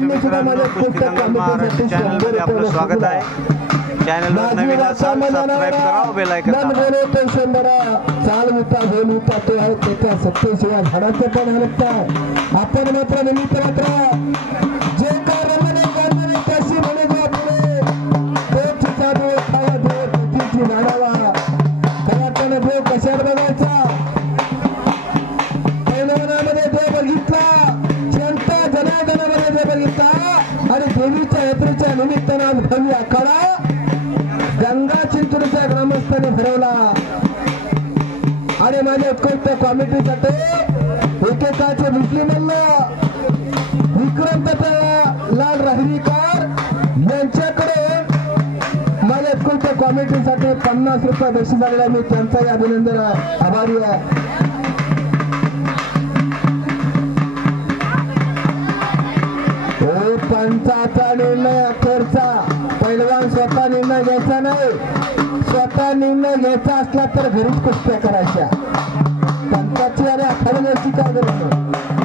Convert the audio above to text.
विद्यार्थी मित्रांनो, कुस्ती दंगल महाराष्ट्र चॅनलमध्ये आपलं स्वागत आहे. चॅनलवर नवीन असाल सबस्क्राइब करा, बेल आयकॉन दाबा. चाल होता होल होता तो आहे त्याच्या सत्तेशिवाय झाडाचं पण हलत आपण मात्र निमित्त मात्र जे काय रमणे गाणे त्याशी म्हणे जो पुढे देवची चादू खावा देव पतीची नाडावा खऱ्यापणे देव कशात बघायचा पैलवानामध्ये देव बघितला जनता जनार्दनामध्ये देव बघितला आणि देवीच्या यात्रेच्या निमित्तानं भव्य आखाडा गंगा चिंचोलीच्या ग्रामस्थांनी भरवला आणि माझ्या उत्कृष्ट कॉमिटीसाठी एकेकाचे विजली मल्ल विक्रम लाल राहिरीकर यांच्याकडे माझ्या उत्कृष्ट कॉमिटीसाठी 50 रुपये बक्षीस झालेला मी त्यांचाही अभिनंदन आभारी आहे. पंचाचा निर्णय अखेरचा पैलवान स्वतः निर्णय घ्यायचा नाही, स्वतः निर्णय घ्यायचा असला तर घरीच कुस्त्या करायच्या. पंचाची आणि 18 वर्षी काय करत